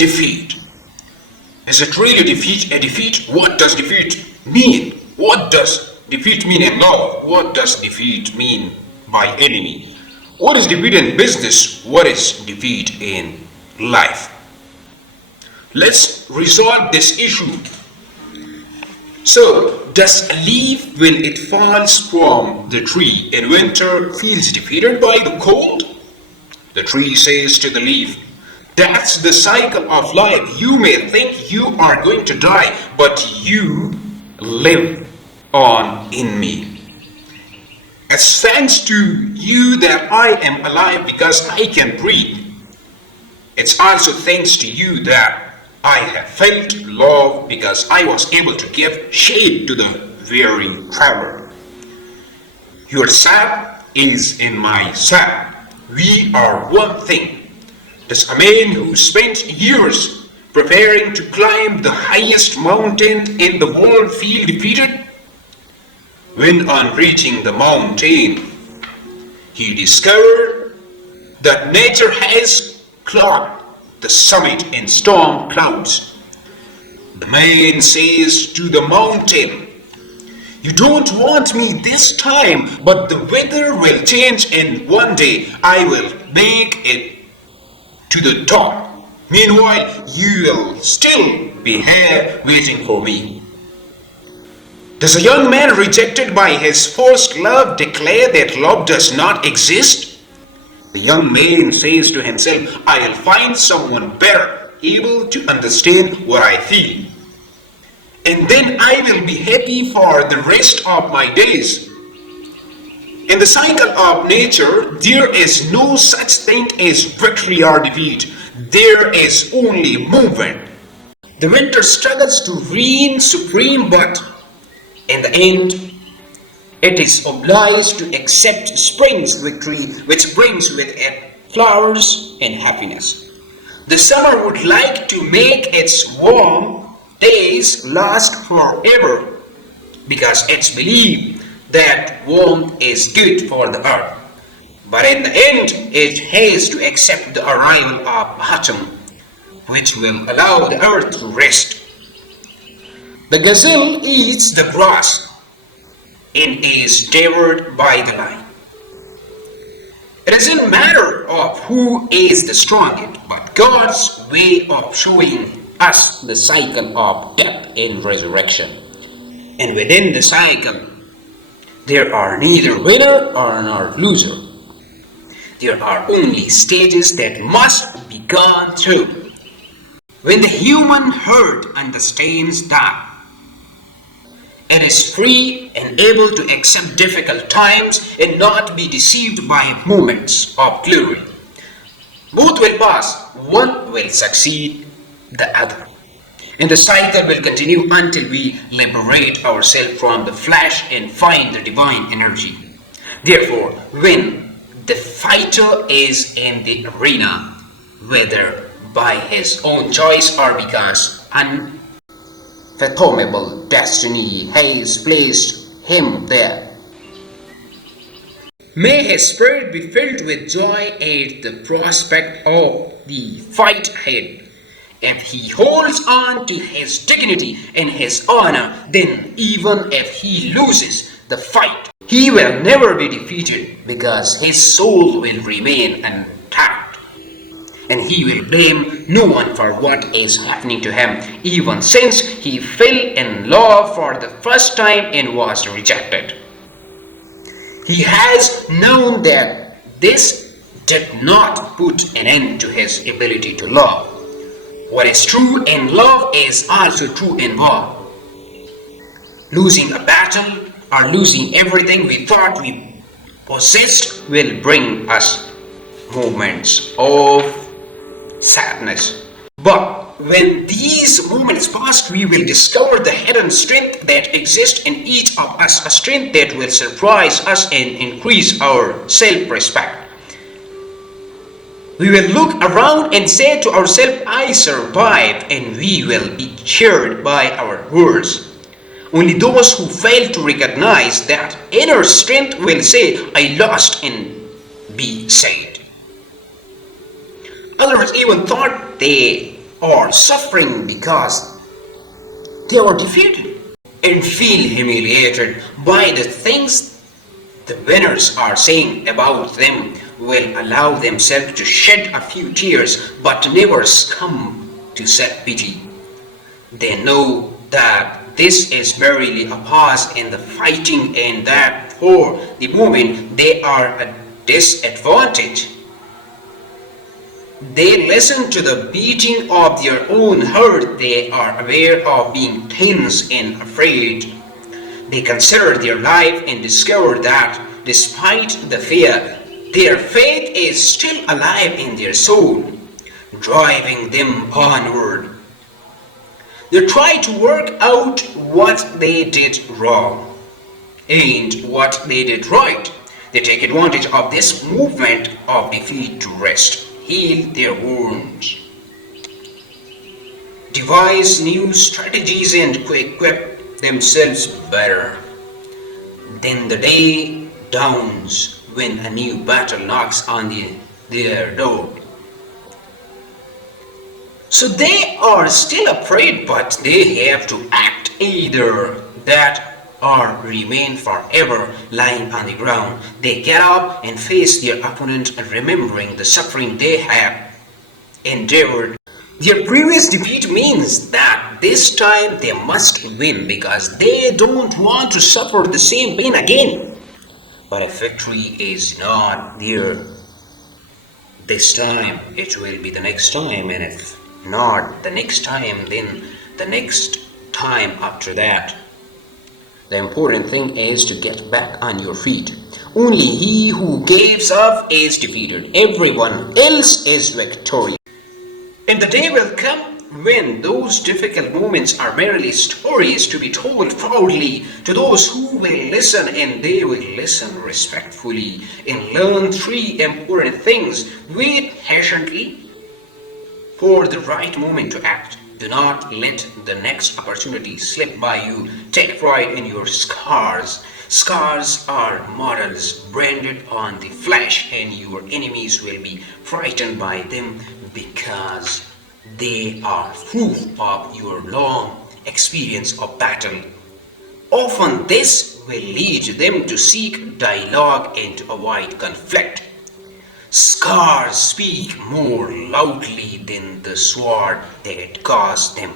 Defeat. Is it really a defeat? What does defeat mean? What does defeat mean in love? What does defeat mean by enemy? What is defeat in business? What is defeat in life? Let's resolve this issue. So, does a leaf when it falls from the tree in winter feels defeated by the cold? The tree says to the leaf, that's the cycle of life. You may think you are going to die, but you live on in me. It's thanks to you that I am alive because I can breathe. It's also thanks to you that I have felt love because I was able to give shade to the weary traveler. Your sap is in my sap. We are one thing. Does a man who spent years preparing to climb the highest mountain in the world feel defeated? When on reaching the mountain, he discovered that nature has clogged the summit in storm clouds. The man says to the mountain, you don't want me this time, but the weather will change and one day I will make it to the top. Meanwhile, you will still be here waiting for me. Does a young man rejected by his first love declare that love does not exist? The young man says to himself, I'll find someone better, able to understand what I feel. And then I will be happy for the rest of my days. In the cycle of nature, there is no such thing as victory or defeat. There is only movement. The winter struggles to reign supreme, but in the end, it is obliged to accept spring's victory, which brings with it flowers and happiness. The summer would like to make its warm days last forever because it's believed that warmth is good for the earth. But in the end, it has to accept the arrival of autumn, which will allow the earth to rest. The gazelle eats the grass and is devoured by the lion. It isn't a matter of who is the strongest, but God's way of showing us the cycle of death and resurrection. And within the cycle, there are neither winner nor loser. There are only stages that must be gone through. When the human heart understands that it is free and able to accept difficult times and not be deceived by moments of glory, both will pass, one will succeed the other. And the cycle will continue until we liberate ourselves from the flesh and find the divine energy. Therefore, when the fighter is in the arena, whether by his own choice or because unfathomable destiny has placed him there, may his spirit be filled with joy at the prospect of the fight ahead. If he holds on to his dignity and his honor, then even if he loses the fight, he will never be defeated because his soul will remain intact. And he will blame no one for what is happening to him, even since he fell in love for the first time and was rejected. He has known that this did not put an end to his ability to love. What is true in love is also true in war. Losing a battle or losing everything we thought we possessed will bring us moments of sadness. But when these moments pass, we will discover the hidden strength that exists in each of us, a strength that will surprise us and increase our self-respect. We will look around and say to ourselves, I survived, and we will be cheered by our words. Only those who fail to recognize that inner strength will say, I lost, and be sad. Others even thought they or suffering because they were defeated and feel humiliated by the things the winners are saying about them will allow themselves to shed a few tears but never succumb to self-pity. They know that this is merely a pause in the fighting and that for the moment they are at disadvantage. They listen to the beating of their own heart. They are aware of being tense and afraid. They consider their life and discover that despite the fear, their faith is still alive in their soul, driving them onward. They try to work out what they did wrong and what they did right. They take advantage of this movement of defeat to rest, heal their wounds, devise new strategies, and equip themselves better. Then the day dawns when a new battle knocks on their door. So they are still afraid, but they have to act, either that or remain forever lying on the ground. They get up and face their opponent, remembering the suffering they have endured. Their previous defeat means that this time they must win because they don't want to suffer the same pain again. But if victory is not there this time, it will be the next time, and if not the next time, then the next time after that. The important thing is to get back on your feet. Only he who gives up is defeated. Everyone else is victorious. And the day will come when those difficult moments are merely stories to be told proudly to those who will listen, and they will listen respectfully and learn three important things. Wait patiently for the right moment to act. Do not let the next opportunity slip by you. Take pride in your scars. Scars are models branded on the flesh, and your enemies will be frightened by them because they are proof of your long experience of battle. Often this will lead them to seek dialogue and to avoid conflict. Scars speak more loudly than the sword that caused them.